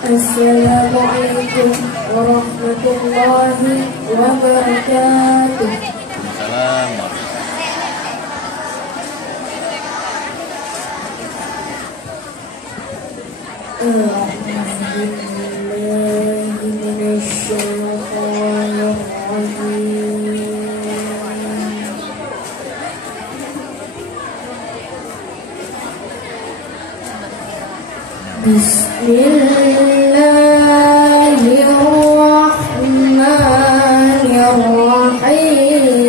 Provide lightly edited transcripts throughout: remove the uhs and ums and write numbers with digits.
Assalamualaikum warahmatullahi wabarakatuh. Salam. Bismillahirrahmanirrahim.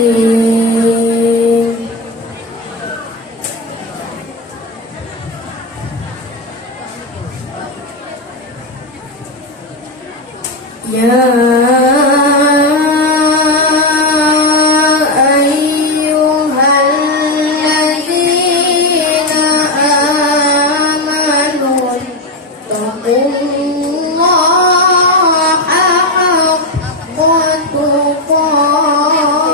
Ya ayyuhalladzina amanu taqullaha haqqa tuqatih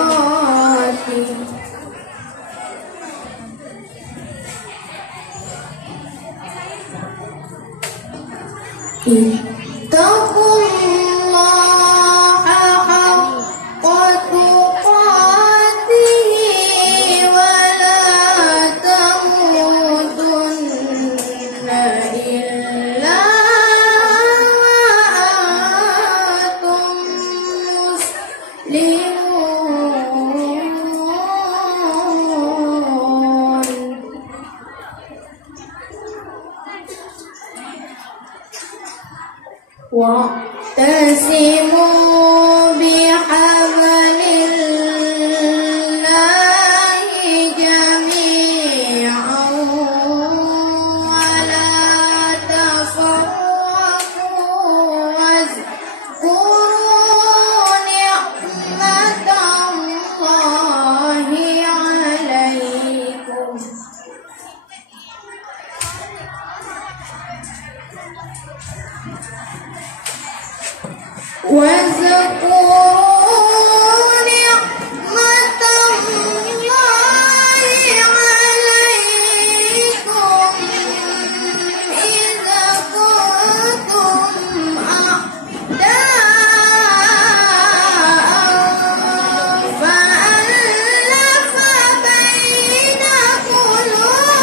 wa'tasimu bihablillahi jami'an wa la tafarraqu wazkuru ni'matallahi 'alaikum واذكروا نعمة الله عليكم إذا كنتم أعداء فألف بين قلوبكم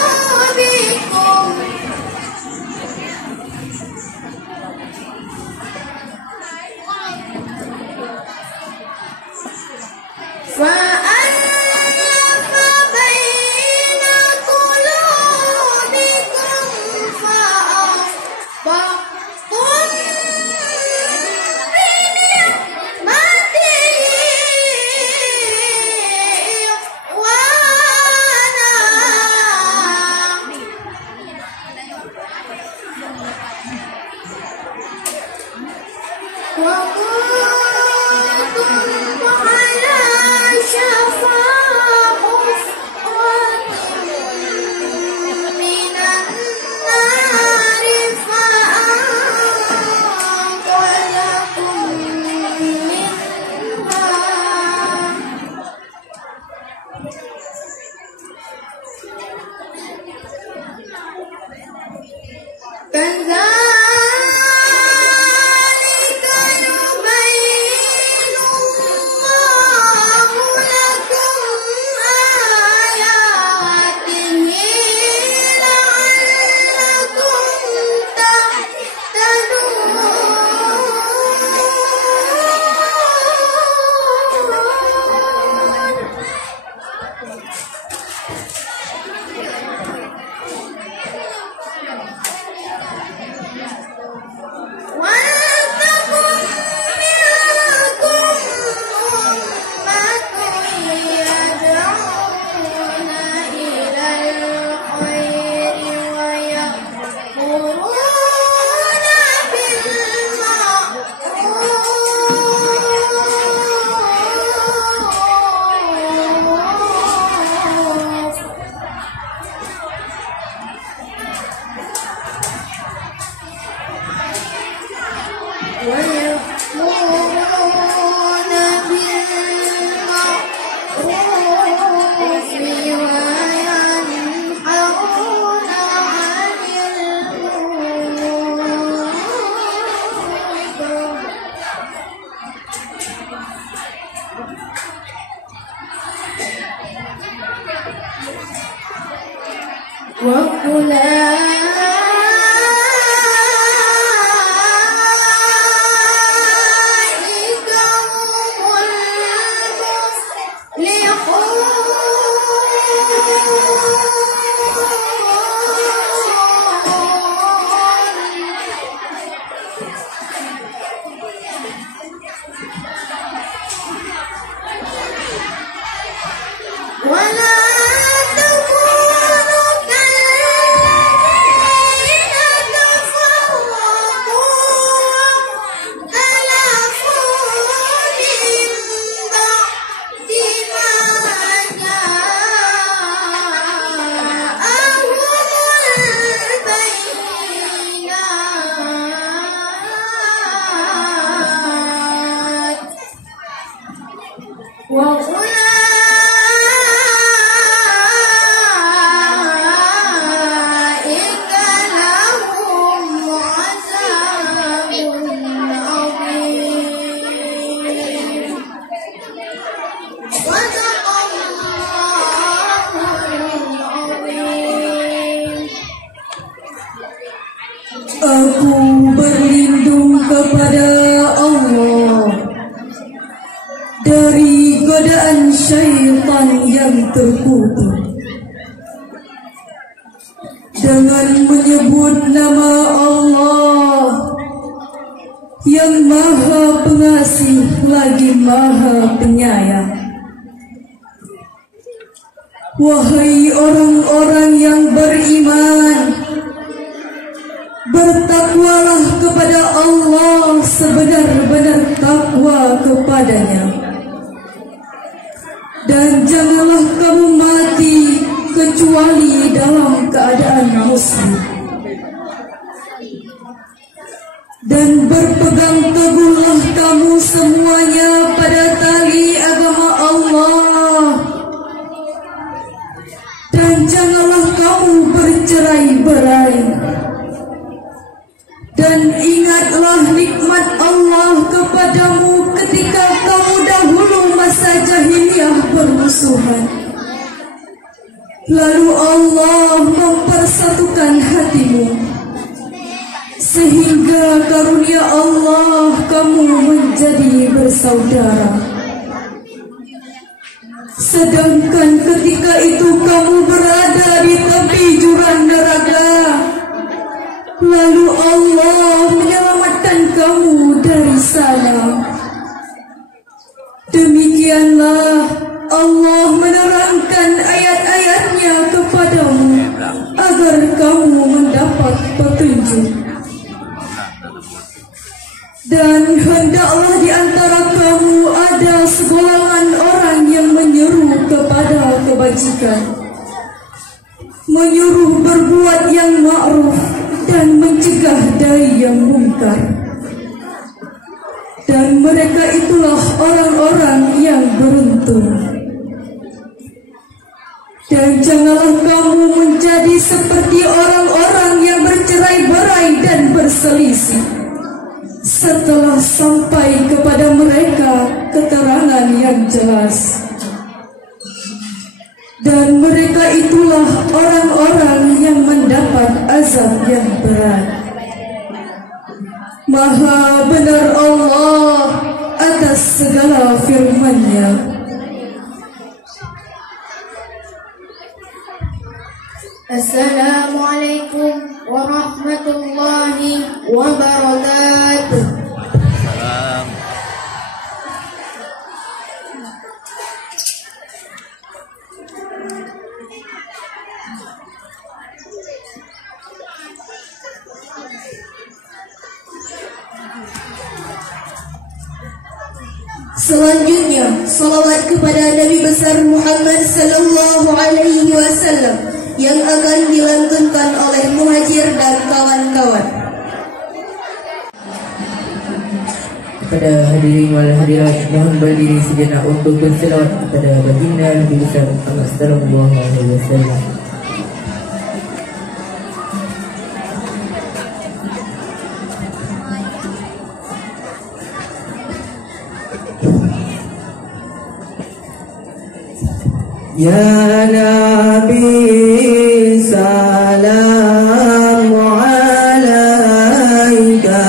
Aku berlindung kepada Allah dari godaan syaitan yang terkutuk. Dengan menyebut nama Allah yang Maha Pengasih lagi Maha Penyayang. Wahai orang-orang yang beriman, bertakwalah kepada Allah sebenar-benar takwa kepadanya, dan janganlah kamu mati kecuali dalam keadaan muslim, dan berpegang teguhlah kamu semuanya pada tali agama Allah, dan janganlah kamu bercerai-berai. Dan ingatlah nikmat Allah kepadamu ketika kamu dahulu masa jahiliyah bermusuhan. Lalu Allah mempersatukan hatimu, sehingga karunia Allah kamu menjadi bersaudara. Sedangkan ketika itu kamu berada di tepi jurang neraka, lalu Allah menyelamatkan kamu dari sana. Demikianlah Allah menerangkan ayat-ayatnya kepadamu agar kamu mendapat petunjuk. Dan hendaklah di antara kamu ada segolongan orang yang menyeru kepada kebajikan, menyuruh berbuat yang ma'ruf dan mencegah dari yang mungkar. Dan mereka itulah orang-orang yang beruntung. Dan janganlah kamu menjadi seperti orang-orang yang bercerai-berai dan berselisih setelah sampai kepada mereka keterangan yang jelas. Dan mereka itulah orang-orang yang mendapat azab yang berat. Maha benar Allah atas segala firman-Nya. Assalamualaikum warahmatullahi wabarakatuh. Selanjutnya, salawat kepada Nabi besar Muhammad sallallahu alaihi wasallam yang akan dilantunkan oleh Muhajir dan kawan-kawan. Kepada hadirin wal hadirat, mohon berdiri sejenak untuk berselawat kepada baginda Nabi besar Muhammad sallallahu alaihi wasallam. Ya Nabi salamu alaika,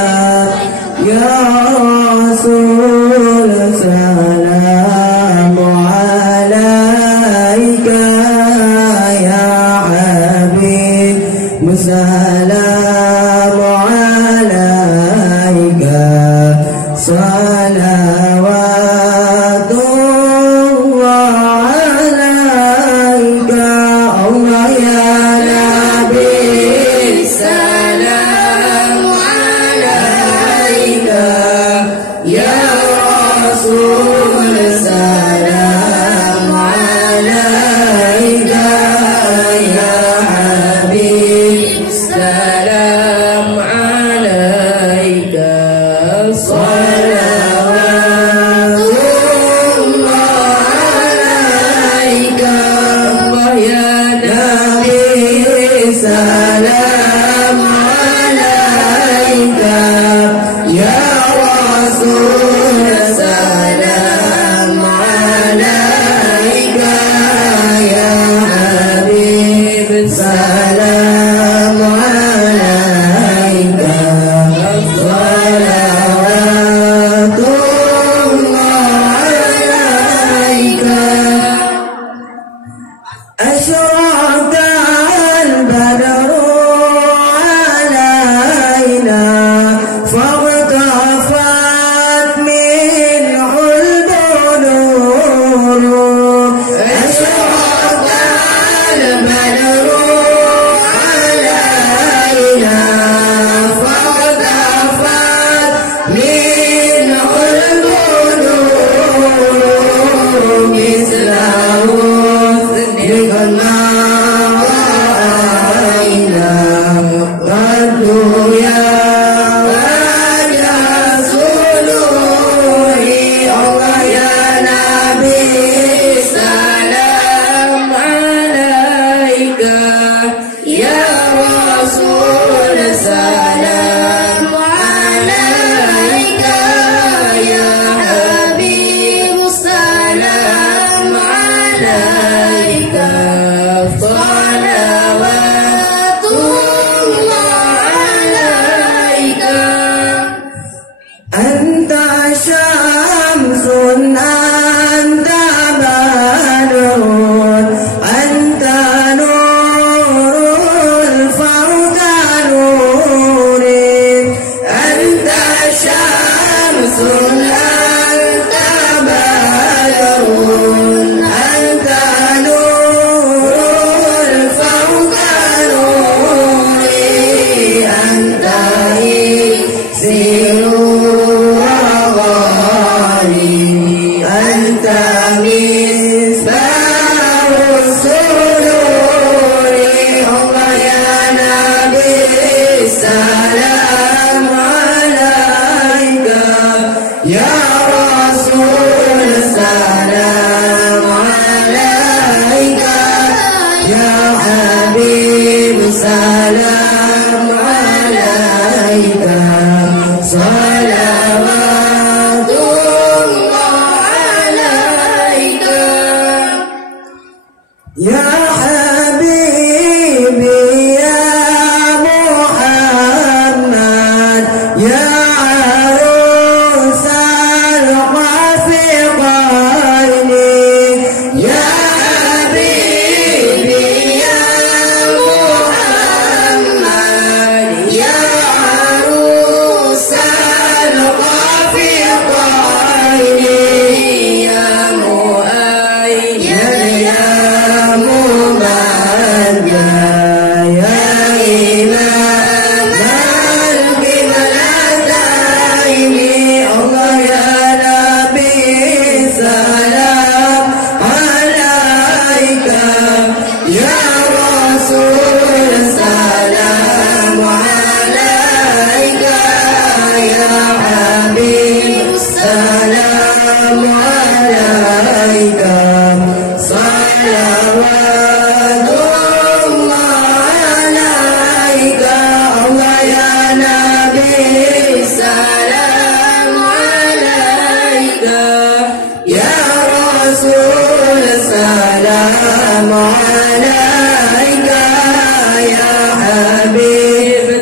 Ya Rasul salamu alaika, Ya Habib salamu alaika, salawatullah alaika, Allah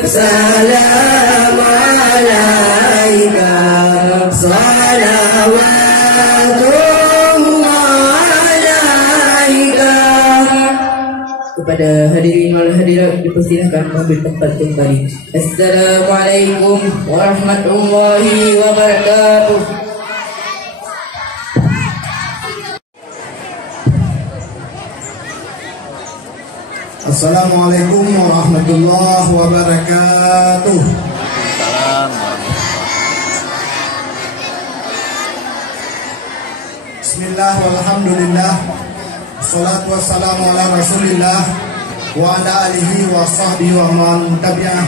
salam alaika salawatullah alaika. Kepada hadirin wal hadirat dipersilakan mengambil tempat kembali. Assalamualaikum warahmatullahi wabarakatuh. Assalamualaikum warahmatullahi wabarakatuh. Bismillah walhamdulillah. Assalatu wassalamu ala rasulillah wa ala alihi wa sahbihi wa man tabi'ah.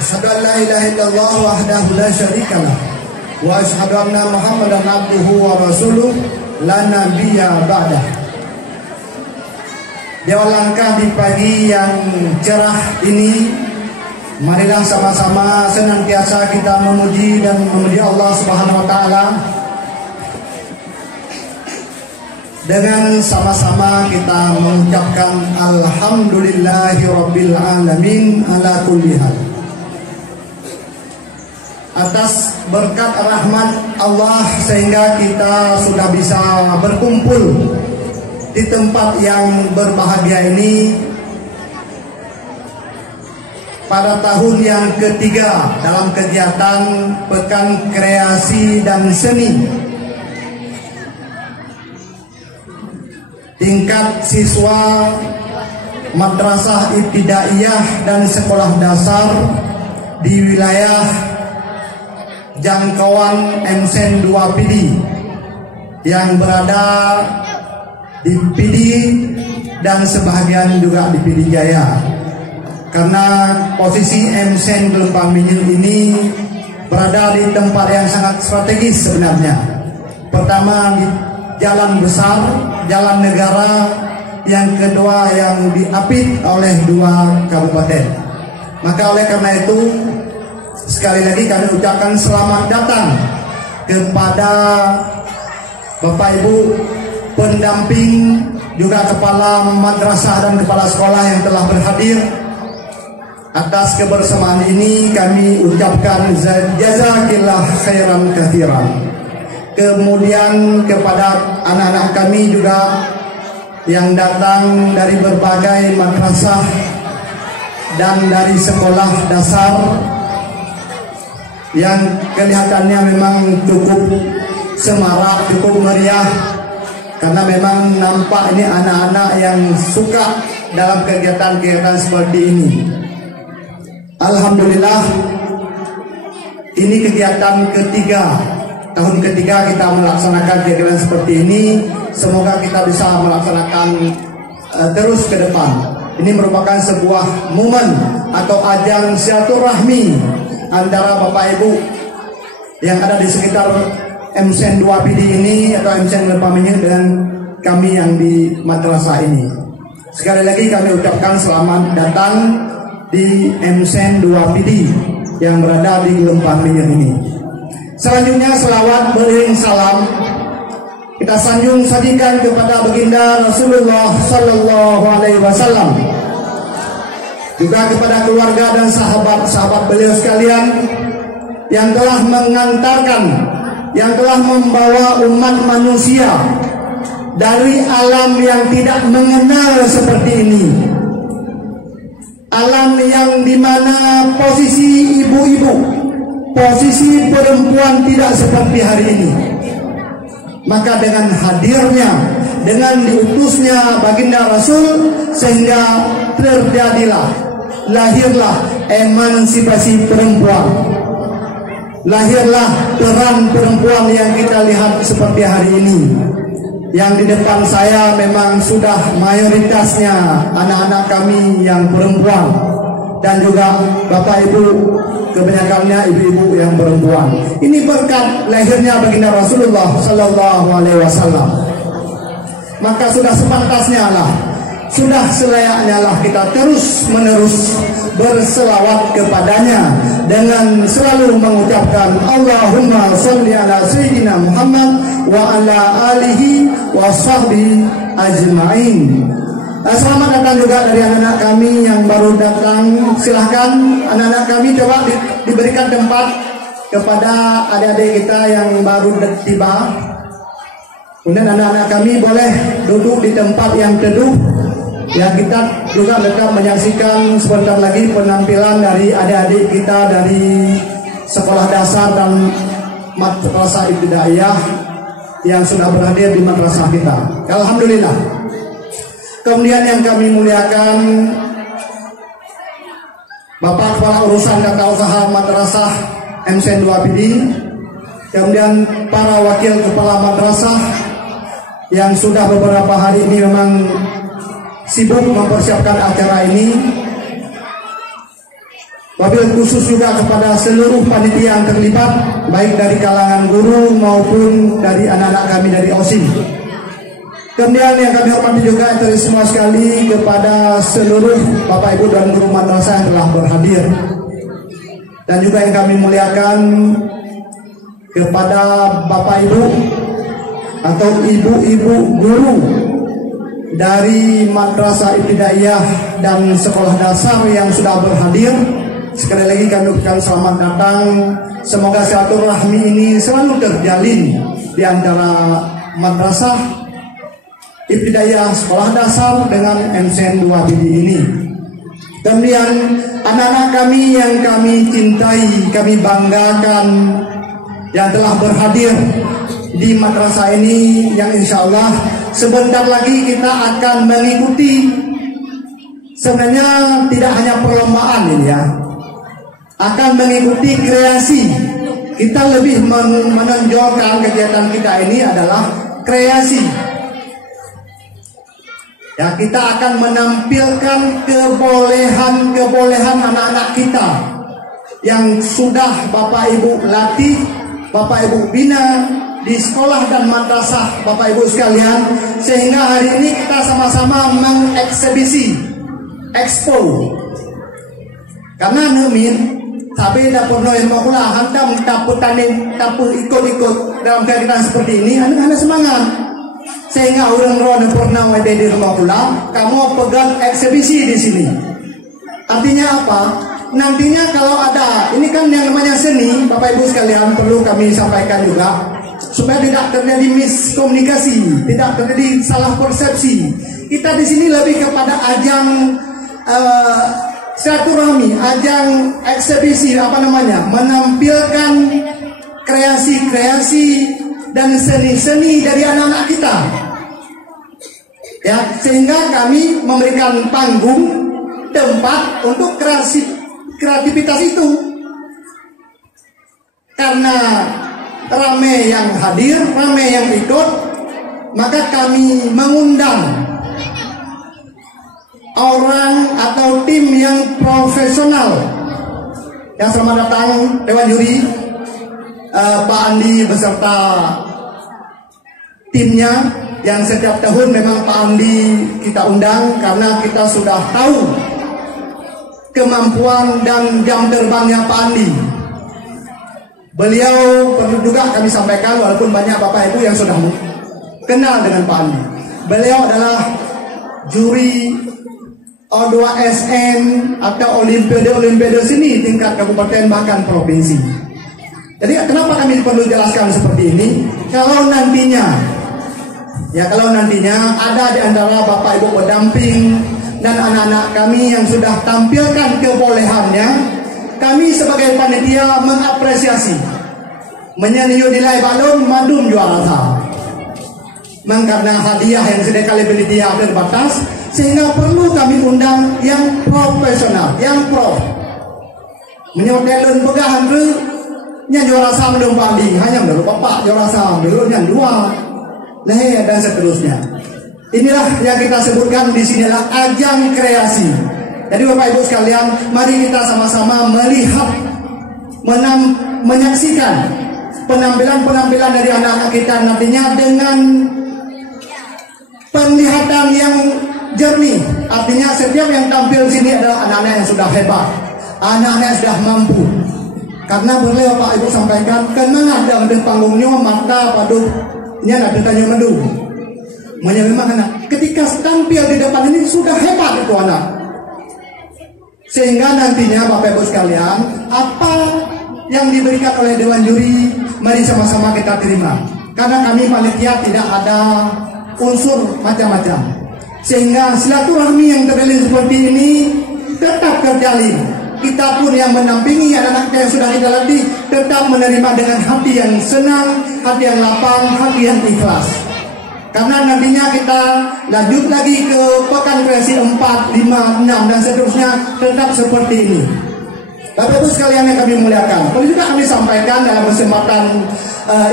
Asyhadu an la ilaha illallah wahdahu la syarikalah wa asyhadu anna Muhammadan abduhu wa rasuluh la nabiyya ba'dah. Di awal langkah di pagi yang cerah ini, marilah sama-sama senantiasa kita memuji dan memuji Allah Subhanahu wa taala. Dengan sama-sama kita mengucapkan alhamdulillahirabbil alamin ala kulli hal. Atas berkat rahmat Allah sehingga kita sudah bisa berkumpul di tempat yang berbahagia ini pada tahun yang ketiga dalam kegiatan Pekan Kreasi dan Seni tingkat siswa Madrasah Ibtidaiyah dan Sekolah Dasar di wilayah jangkauan MSen 2 Pidi yang berada di Pidi dan sebahagian juga di Pidi Jaya. Karena posisi MSen Gelembang Minyul ini berada di tempat yang sangat strategis sebenarnya. Pertama di jalan besar, jalan negara, yang kedua yang diapit oleh 2 kabupaten. Maka oleh karena itu sekali lagi kami ucapkan selamat datang kepada Bapak Ibu pendamping, juga kepala madrasah dan kepala sekolah yang telah berhadir. Atas kebersamaan ini kami ucapkan jazakillah khairan katsiran. Kemudian kepada anak-anak kami juga yang datang dari berbagai madrasah dan dari sekolah dasar yang kelihatannya memang cukup semarak, cukup meriah. Karena memang nampak ini anak-anak yang suka dalam kegiatan-kegiatan seperti ini. Alhamdulillah, ini kegiatan ketiga, tahun ketiga kita melaksanakan kegiatan seperti ini. Semoga kita bisa melaksanakan terus ke depan. Ini merupakan sebuah momen atau ajang silaturahmi antara Bapak Ibu yang ada di sekitar MSen 2 Pidi ini atau MSen Gelembang Minyul dengan kami yang di madrasah ini. Sekali lagi kami ucapkan selamat datang di MSen 2 Pidi yang berada di Gelembang Minyul ini. Selanjutnya selawat beriring salam kita sanjung sajikan kepada baginda Rasulullah Sallallahu Alaihi Wasallam, juga kepada keluarga dan sahabat-sahabat beliau sekalian yang telah mengantarkan, yang telah membawa umat manusia dari alam yang tidak mengenal seperti ini, alam yang dimana posisi ibu-ibu, posisi perempuan tidak seperti hari ini. Maka dengan hadirnya, dengan diutusnya baginda Rasul, sehingga terjadilah, lahirlah emansipasi perempuan, lahirlah peran perempuan yang kita lihat seperti hari ini. Yang di depan saya memang sudah mayoritasnya anak-anak kami yang perempuan, dan juga Bapak Ibu kebanyakannya ibu-ibu yang perempuan. Ini berkat lahirnya baginda Rasulullah Sallallahu Alaihi Wasallam. Maka sudah sepantasnya lah, sudah selayaknya lah kita terus menerus berselawat kepadanya dengan selalu mengucapkan Allahumma sholli ala sayyidina Muhammad wa ala alihi wa sahbihi ajma'in. Selamat datang juga dari anak-anak kami yang baru datang. Silahkan anak-anak kami coba diberikan tempat kepada adik-adik kita yang baru tiba. Kemudian anak-anak kami boleh duduk di tempat yang teduh. Ya, kita juga tetap menyaksikan sebentar lagi penampilan dari adik-adik kita dari sekolah dasar dan madrasah ibtidaiyah yang sudah berhadir di madrasah kita. Alhamdulillah. Kemudian yang kami muliakan Bapak Kepala Urusan Tata Usaha Madrasah MCN 2 PD, kemudian para wakil kepala madrasah yang sudah beberapa hari ini memang sibuk mempersiapkan acara ini. Wabil khusus juga kepada seluruh panitia yang terlibat, baik dari kalangan guru maupun dari anak-anak kami dari OSIM. Kemudian yang kami hormati juga dari semua sekali kepada seluruh Bapak Ibu dan guru madrasah yang telah berhadir. Dan juga yang kami muliakan kepada Bapak Ibu atau ibu-ibu guru dari madrasah ibtidaiyah dan sekolah dasar yang sudah berhadir. Sekali lagi kami ucapkan selamat datang. Semoga silaturahmi ini selalu terjalin di antara madrasah ibtidaiyah sekolah dasar dengan MCN 2 PD ini. Kemudian anak-anak kami yang kami cintai, kami banggakan yang telah berhadir di madrasah ini, yang insya Allah sebentar lagi kita akan mengikuti. Sebenarnya tidak hanya perlombaan ini ya, akan mengikuti kreasi. Kita lebih menonjolkan kegiatan kita ini adalah kreasi. Ya, kita akan menampilkan kebolehan anak-anak kita yang sudah Bapak Ibu latih, Bapak Ibu bina di sekolah dan madrasah Bapak Ibu sekalian, sehingga hari ini kita sama-sama mengeksibisi, expo. Karena nemin tapi dapur noin mau pulang hantam dapur tanin dapur ikut-ikut dalam kegiatan seperti ini, anak-anak semangat. Sehingga orang-orang pernah ada di rumah pulang, kamu pegang eksibisi di sini. Artinya apa? Nantinya kalau ada, ini kan yang namanya seni, Bapak Ibu sekalian, perlu kami sampaikan juga supaya tidak terjadi miskomunikasi, tidak terjadi salah persepsi. Kita di sini lebih kepada ajang silaturahmi, ajang eksibisi, menampilkan kreasi-kreasi dan seni-seni dari anak-anak kita. Ya, sehingga kami memberikan panggung, tempat untuk kreativitas itu. Karena ramai yang hadir, ramai yang ikut, maka kami mengundang orang atau tim yang profesional. Ya, selamat datang Dewan Juri, Pak Andi beserta timnya, yang setiap tahun memang Pak Andi kita undang karena kita sudah tahu kemampuan dan jam terbangnya Pak Andi. Beliau perlu juga kami sampaikan, walaupun banyak Bapak Ibu yang sudah kenal dengan Pak Andi, beliau adalah juri O2SN atau Olimpiade sini tingkat kabupaten bahkan provinsi. Jadi kenapa kami perlu jelaskan seperti ini? Kalau nantinya ada di antara Bapak Ibu pendamping dan anak-anak kami yang sudah tampilkan kebolehannya, kami sebagai panitia mengapresiasi, menyeniu nilai balon madum juara sah. Karena hadiah yang sedang kali panitia terbatas, sehingga perlu kami undang yang profesional, yang pro. Menyotelun pegahan dulu, nya juara sah belum bali, hanya dulu Bapak juara sah dulu yang dua. Dan seterusnya. Inilah yang kita sebutkan di sini adalah ajang kreasi. Jadi Bapak Ibu sekalian, mari kita sama-sama melihat, menyaksikan penampilan dari anak-anak kita nantinya dengan penglihatan yang jernih. Artinya setiap yang tampil sini adalah anak-anak yang sudah hebat, anak-anak yang sudah mampu. Karena boleh Bapak Ibu sampaikan, kenang ada panggungnya mata paduh nya nak bertanya mendu. Memang anak ketika tampil di depan ini sudah hebat itu anak. Sehingga nantinya Bapak Ibu sekalian, apa yang diberikan oleh Dewan Juri, mari sama-sama kita terima. Karena kami panitia tidak ada unsur macam-macam. Sehingga silaturahmi yang terjalin seperti ini tetap terjalin. Kita pun yang mendampingi anak-anak yang sudah kita latih tetap menerima dengan hati yang senang, hati yang lapang, hati yang ikhlas. Karena nantinya kita lanjut lagi ke pekan kreasi 4, 5, 6 dan seterusnya tetap seperti ini. Bapak Ibu sekalian yang kami muliakan, perlu juga kami sampaikan dalam kesempatan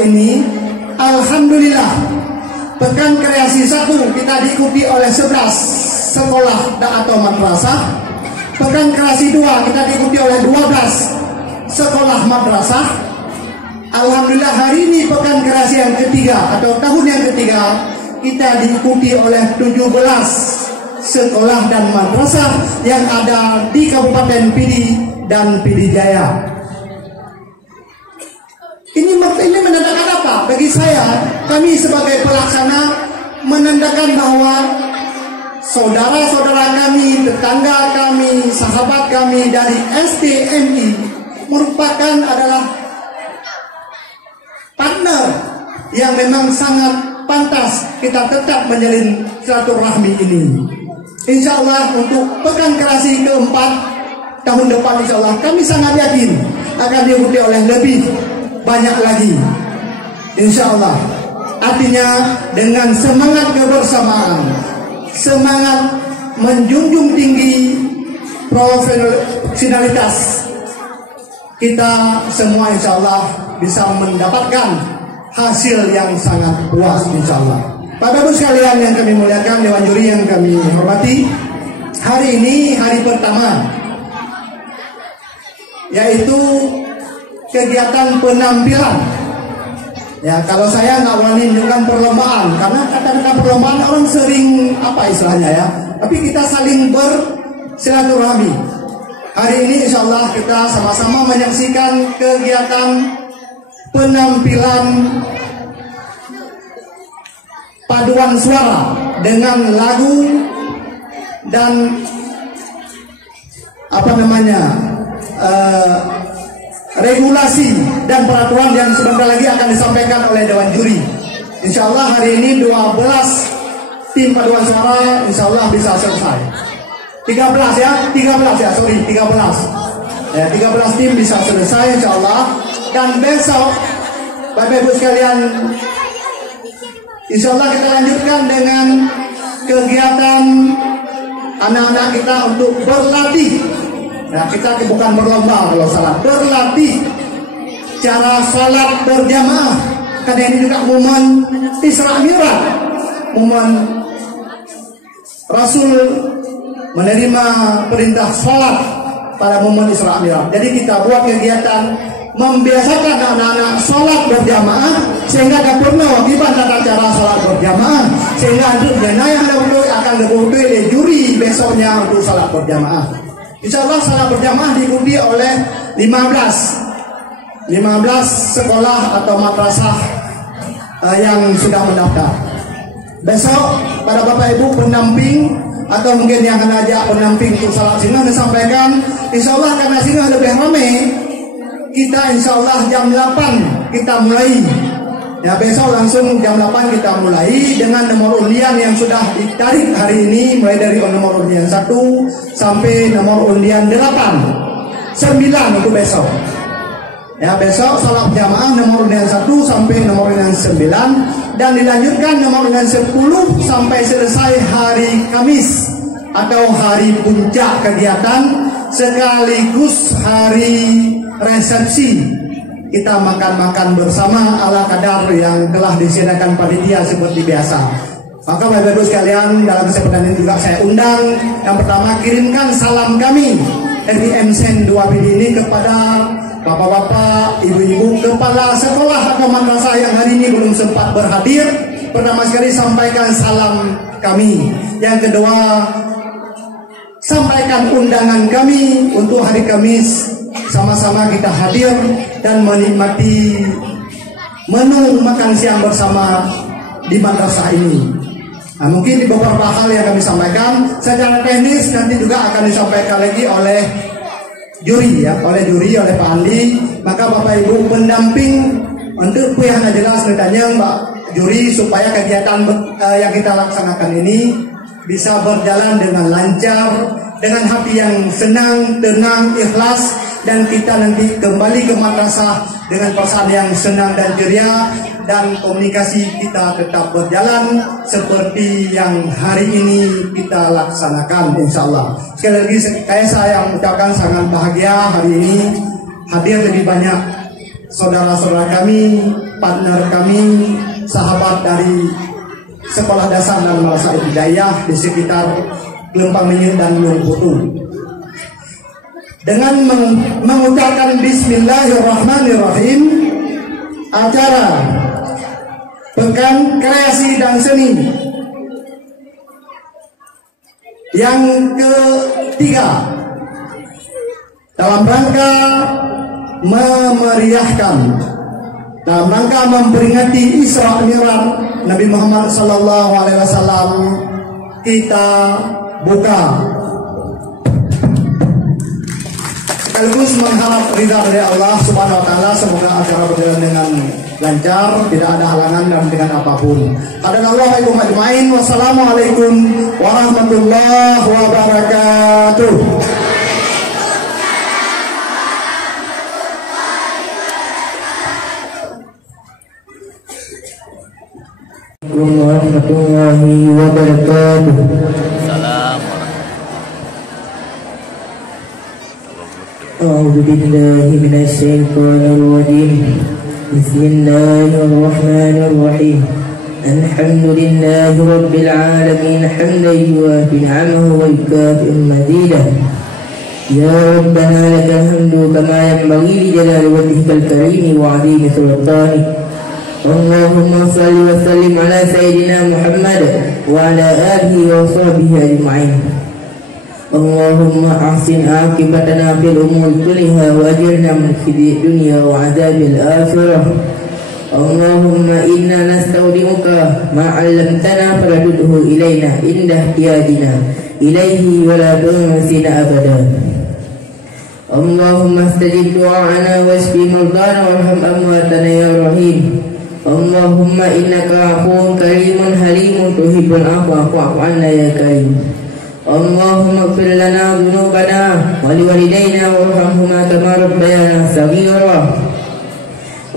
ini, alhamdulillah pekan kreasi 1 kita diikuti oleh 11 sekolah atau madrasah. Pekan kreasi 2 kita diikuti oleh 12 sekolah madrasah. Alhamdulillah hari ini pekan kreasi yang ketiga atau tahun yang ketiga kita diikuti oleh 17 sekolah dan madrasah yang ada di Kabupaten Pidi dan Pidi Jaya. Ini menandakan apa? Bagi saya, kami sebagai pelaksana menandakan bahwa saudara-saudara kami, tetangga kami, sahabat kami dari STMI merupakan adalah partner yang memang sangat pantas kita tetap menjalin silaturahmi ini. Insya Allah untuk pekan kreasi keempat tahun depan, insya Allah kami sangat yakin akan diikuti oleh lebih banyak lagi. Insya Allah. Artinya dengan semangat kebersamaan, semangat menjunjung tinggi profesionalitas, kita semua insya Allah bisa mendapatkan hasil yang sangat puas insya Allah. Bapak Ibu sekalian yang kami muliakan, Dewan Juri yang kami hormati, hari ini hari pertama, yaitu kegiatan penampilan. Ya, kalau saya nggak berani menunjukkan perlombaan, karena kata-kata perlombaan orang sering apa istilahnya ya. Tapi kita saling bersilaturahmi. Hari ini insya Allah kita sama-sama menyaksikan kegiatan penampilan paduan suara dengan lagu dan apa namanya regulasi dan peraturan yang sebentar lagi akan disampaikan oleh Dewan Juri. Insya Allah hari ini 12 tim paduan suara insya Allah bisa selesai. 13 ya, sorry 13. Ya, 13 tim bisa selesai insya Allah. Dan besok Bapak Ibu sekalian, insya Allah kita lanjutkan dengan kegiatan anak-anak kita untuk berlatih. Nah, kita bukan berlomba kalau salah, berlatih cara salat berjamaah. Karena ini juga momen Isra Mi'raj, momen Rasul menerima perintah salat pada momen Isra Mi'raj. Jadi kita buat kegiatan membiasakan anak-anak salat berjamaah sehingga tak pernah wajiban tata cara salat berjamaah, sehingga untuk jenayah akan diikuti oleh juri besoknya untuk salat berjamaah. Insya Allah salat berjamaah diikuti oleh 15 sekolah atau madrasah yang sudah mendaftar. Besok pada Bapak Ibu pendamping atau mungkin yang akan ajak pendamping untuk salat singgah disampaikan. Insya Allah karena singgah lebih ramai, kita insya Allah jam 8 kita mulai. Ya, besok langsung jam 8 kita mulai dengan nomor undian yang sudah ditarik hari ini, mulai dari nomor undian 1 sampai nomor undian 8, 9 untuk besok. Ya, besok salat jamaah nomor undian 1 sampai nomor undian 9 dan dilanjutkan nomor undian 10 sampai selesai hari Kamis atau hari puncak kegiatan sekaligus hari resepsi. Kita makan-makan bersama ala kadar yang telah disediakan panitia seperti biasa. Maka Bapak Ibu sekalian, dalam kesempatan ini juga saya undang yang pertama, kirimkan salam kami dari MSN 2 Pidi ini kepada bapak-bapak, ibu-ibu, kepala sekolah atau madrasah yang hari ini belum sempat berhadir. Pertama sekali sampaikan salam kami. Yang kedua, sampaikan undangan kami untuk hari Kamis. Sama-sama kita hadir dan menikmati menu makan siang bersama di madrasah ini. Mungkin di beberapa hal yang kami sampaikan secara teknis nanti juga akan disampaikan lagi oleh juri ya, oleh Pak Andi. Maka Bapak Ibu pendamping untuk yang jelas ditanya Mbak juri supaya kegiatan yang kita laksanakan ini bisa berjalan dengan lancar, dengan hati yang senang, tenang, ikhlas, dan kita nanti kembali ke madrasah dengan perasaan yang senang dan ceria, dan komunikasi kita tetap berjalan seperti yang hari ini kita laksanakan insyaallah. Sekali lagi saya mengucapkan sangat bahagia hari ini hadir lebih banyak saudara-saudara kami, partner kami, sahabat dari Sekolah Dasar dan Madrasah Ibtidaiyah di sekitar Lempang Menyut dan Gunung Putu. Dengan mengucapkan Bismillahirrahmanirrahim, acara Pekan Kreasi dan Seni yang ketiga dalam rangka memeriahkan, dalam rangka memperingati Isra Mi'raj Nabi Muhammad SAW, kita buka sekaligus mengharap ridha dari Allah Subhanahu wa taala. Semoga acara berjalan dengan lancar, tidak ada halangan dan dengan apapun. Hadanallahu ajmain. Wassalamualaikum warahmatullahi wabarakatuh. Warahmatullahi wabarakatuh. A'udzu billahi minasy syaithanir rajim. Bismillahirrahmanirrahim. Alhamdulillahi rabbil alamin hamdan yuwafi ni'amahu wa yukafi'u mazidah. Ya Rabbana lakal hamdu kama yanbaghi li jalali wajhikal karim wa 'azimi sultanik. Allahumma shalli wa sallim ala sayyidina Muhammad wa ala alihi wa sahbihi ajma'in. Allahumma ahsin akibatana fil umur kulliha wa ajirna min khizyi dunya wa adzabil akhirah. Allahumma inna nastaudi'uka ma 'allamtana faradudhu ilaina inda ihtiyajina ilaihi wa la tunsina abada. Allahumma astajib du'ana washfi mardana warham amwatana ya rahim. Allahumma innaka afuwun karimun halimun tuhibbul afwa fa'fu 'anna ya karim. Allahumma ighfir lana dhunubana wa liwalidayna warhamhuma kama rabbayana saghira wa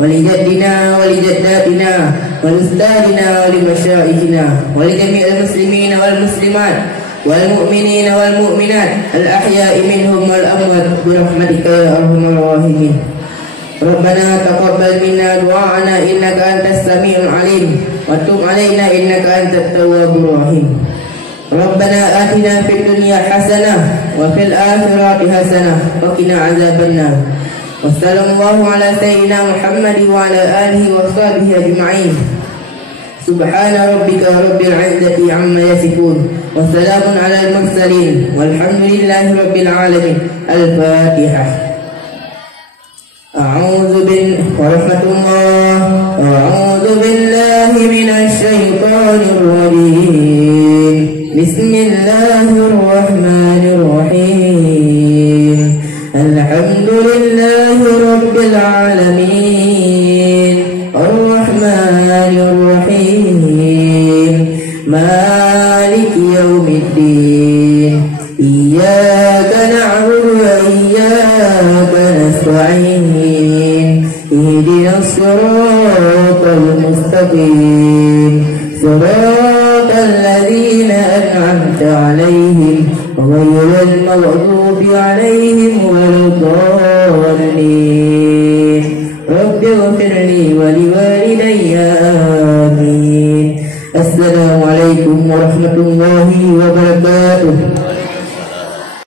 lijaddina wa lijaddatina wa liustadina wa limasyayikhina wa lijami'il muslimina wal muslimat wal mu'minina wal mu'minat al ahya'i minhum wal amwat bi rahmatika ya arhamar rahimin. Rabbana taqabbal minna du'ana innaka antas samiul alim wa tub 'alaina innaka antat tawwabur rahim. Rabbana atina fid dunya hasanah wa fil akhirati hasanah wa qina adzabannar. Wassallallahu ala sayyidina Muhammad wa ala alihi wa sahbihi ajma'in. Subhana rabbika rabbil 'izzati 'amma yasifun wa salamun 'alal mursalin walhamdulillahi rabbil alamin. Al-Fatihah. A'udzu billahi minasy syaithanir rajim. Bismillahirrahmanirrahim. Alhamdulillahi rabbil alamin. Ar-Rahmanir Rahim. Maliki yaumiddin. Iyyaka na'budu wa iyyaka nasta'in. Ihdinas siratal mustaqim. Siratal ladzina an'amta 'alaihim ghairil maghdubi 'alaihim waladdallin. Rabbi ighfirli wa liwalidayya amin. Assalamualaikum warahmatullahi wabarakatuh.